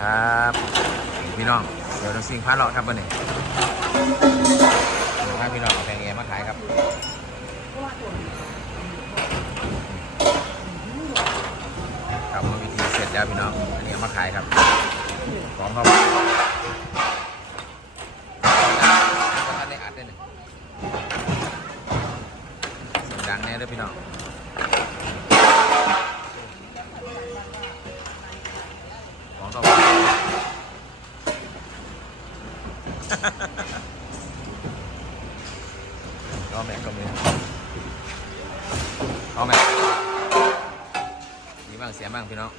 ครับพี่น้องเดี๋ยวเราซิงพาเลาะครับวันนี้พาพี่น้องเอาแพงแอร์มาขายครับกลับมาวิธีเสร็จแล้วพี่น้องอันนี้เอามาขายครับของเขาท่าได้อัดได้หนึ่งดังแน่เด้วยพี่น้อง ล้อแม็กก็มีล้อแม็กมีบ้างเสียบ้างพี่น้อง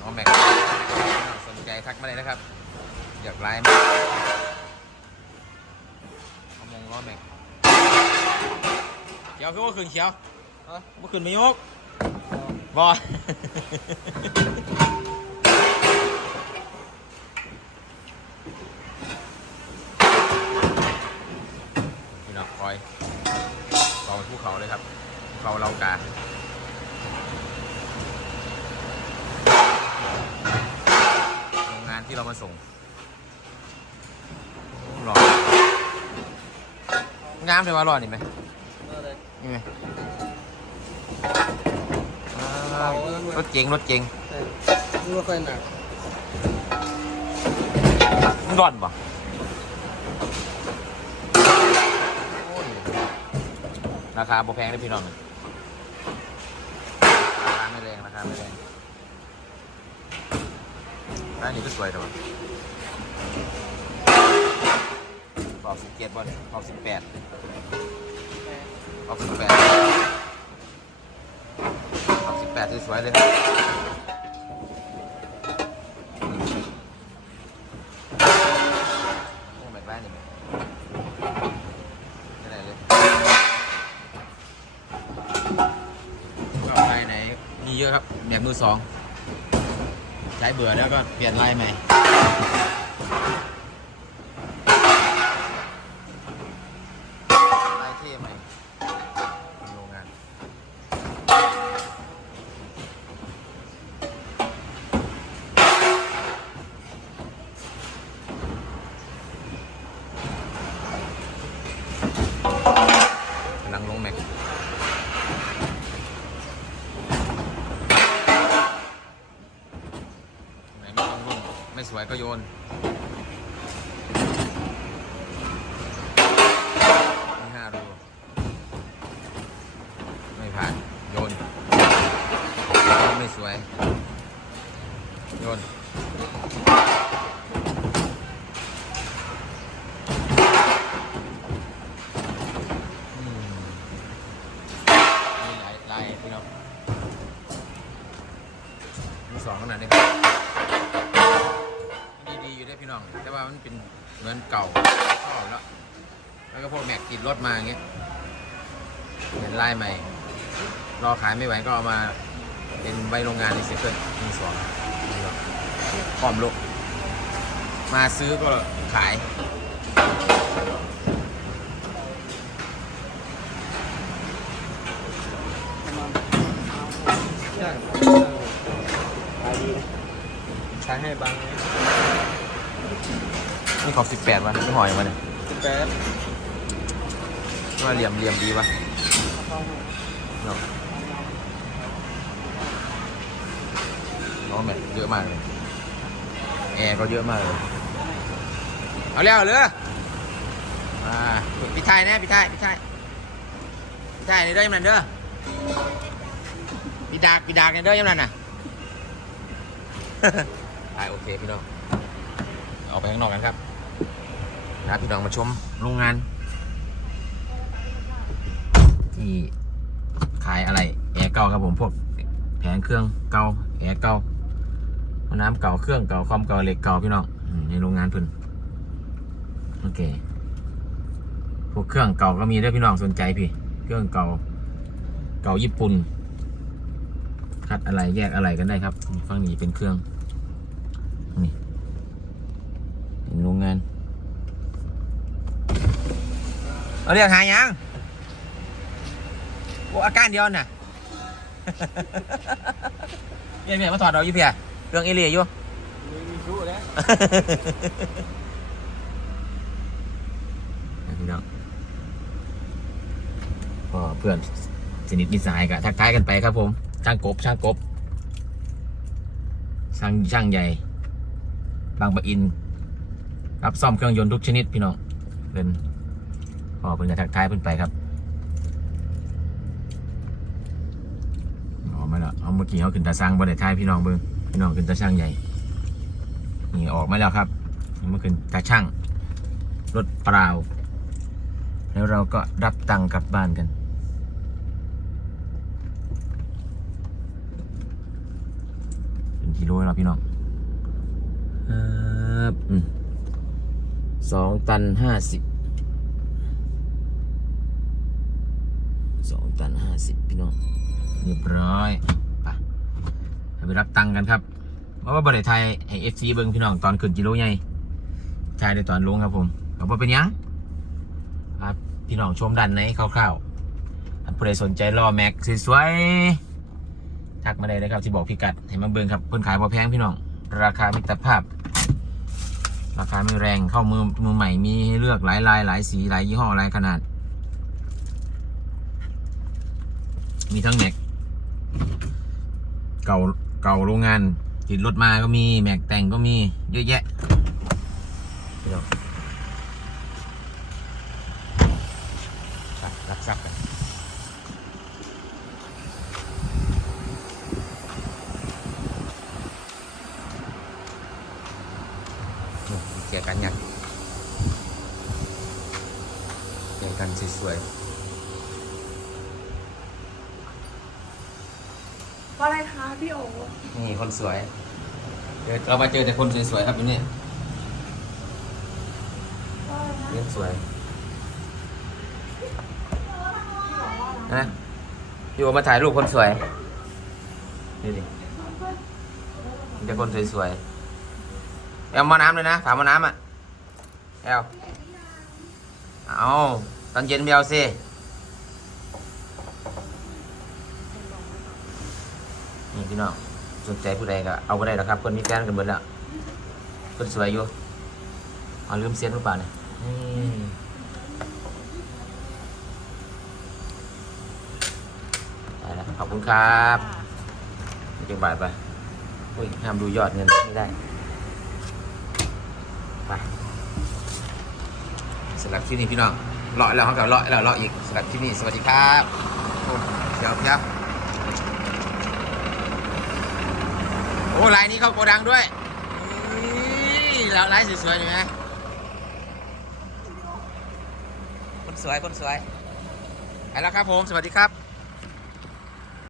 ล้อแม็กสนใจทักมาเลยนะครับ อยากไลน์มาเอามงล้อแม็กเขียวคือว่าคืนเขียวว่าคืนไม่ยก บอพี่น้องคอยกองภูเขาเลยครับภูเขาเรากาโรงงานที่เรามาส่งหล่องามเลยว่ารอดนี่ไหมนี่ไงอ่าร ถเจ๋งรถเจ๋งนี่ไม่ค่อยหนักมันร้อนปะราคาบ่แพงเลยพี่น้องราคาไม่แรงราคาไม่แรงร้านนี้ก็สวยแต่ว่าขอบสิบเจ็ดบอลขอบสิบแปดขอบสิบแปดขอบสิบแป ดสวยๆเลยครับโอ้นี่เลยก็ลายไหนมีเยอะครับแม็กมือสอง ใช้เบื่อแล้วก็เปลี่ยนลายใหม่ ไม่สวยก็โยนมีห้ารูไม่ผ่านโยน ไม่สวย โยน น้องแต่ว่ามันเป็นเหมือนเก่าชอบแล้วแล้วก็พวกแม็กติดรถมาอย่างเงี้ยเป็นลายใหม่ รอขายไม่ไหวก็เอามาเป็นไว้โรงงานในเซเคิลมือสองพร้อมลุกมาซื้อก็ขายใช่ขายดีใช้ให้บาง นี่ขอบสิบแปดวันไม่หอยมาเนี่ยสิบแปดว่าเหลี่ยมเหลี่ยมดีปะเนาะน้องแม็กเยอะมากเลย แอร์ก็เยอะมากเลย เอาแล้วเหรออ่าพี่ไทยนะพี่ไทยพี่ไทยพี่ไทยนี่เด้อยังไงเด้อพี่ดากพี่ดากนี่เด้อยังไงน่ะไปโอเคพี่น้องออกไปข้างนอกกันครับ นะพี่น้องมาชมโรงงาน ที่ขายอะไรแอร์เก่าครับผมพวกแผงเครื่องเก่าแอร์เก่าห้องน้ำเก่าเครื่องเก่าคอมเก่าเหล็กเก่าพี่น้องในโรงงานพิ่นโอเคพวกเครื่องเก่าก็มีด้วยพี่น้องสนใจพี่ เครื่องเก่าเก่าญี่ปุ่นคัดอะไรแยกอะไรกันได้ครับฝั่งนี้เป็นเครื่องนี่เป็นโรงงาน เอาเรียกหายังโอ้อาการเดียวน่ะเมียเมียมาถอดเราอยู่เพียเรื่องเอเลียอยู่มีชู้แล้วพี่น้องก็เพื่อนสนิทมิสหายกะทักทายกันไปครับผม ช่างกบ ช่างกบ ช่างช่างใหญ่ บางปะอิน รับซ่อมเครื่องยนต์ทุกชนิดพี่น้องเป็น พอเพิ่นจะทักทายเพิ่นไปครับออกมาแล้วเอาเมื่อกี้เขาขึ้นตาช่างบ่ได้ทายพี่น้องเบิ่งพี่น้องขึ้นตาช่างใหญ่ นี่ออกมาแล้วครับเมื่อขึ้นตาช่าง รถเปล่า แล้วเราก็รับตังค์กลับบ้านกัน เป็นกิโลแล้วพี่น้องครับอืมสองตันห้าสิบ สองตันห้าสิบพี่น้องเรียบร้อยไปไปรับตังค์กันครับเพราะว่าบริไทยให้เอฟซีเบิ้งพี่น้องตอนขึ้นกิโลใหญ่ทายในตอนลงครับผมเอาไปเป็นยังครับพี่น้องชมดันในคร่าวๆถ้าผู้ใดสนใจรอแม็กสวยๆทักมาได้เลยครับที่บอกพิกัดให้มาเบิ่งครับเพิ่นขายพอแพงพี่น้อง ราคามิตรภาพ ราคาไม่แรงเข้ามือมือใหม่มีให้เลือกหลายลายหลายสีหลายยี่ห้อหลายขนาด มีทั้งแม็ก เก่าเก่าโรงงานติดรถมาก็มีแม็กแต่งก็มีเยอะแยะพี่น้องไปรับทรัพย์กันเกี่ยกันยังเกี่ยกันสวย ว่าอะไรคะพี่โอๆนี่คนสวย เดี๋ยวเรามาเจอแต่คนสวยๆครับอยู่นี่ว่าอะไรนะเรียบสวยนะอยู่มาถ่ายรูปคนสวยนี่ดิมีแต่คนสวยๆแอลมาน้ำเลยนะถามมาน้ำอะแอลเอาตอนเย็นไม่เอาสิ นี่พี่น้องสนใจผู้ใดก็เอาไปได้แล้วครับคนมีแฟนกันหมดแล้วคนสวยอยู่เอาลืมเสียนหรือเปล่าเนี่ยขอบคุณครับเก็บบาทไปอุ้ยห้ามดูยอดเงินไม่ได้ไปสำหรับที่นี่พี่น้องเลาะแล้วเขากับเลาะแล้วเลาะอีกสำหรับที่นี่สวัสดีครับเดี๋ยวครับ โอ้ลายนี้เข้าโกดังด้วยนี่แล้วลายสวยๆเห็นไหมคนสวยคนสวยไปแล้วครับผม สวัสดีครับ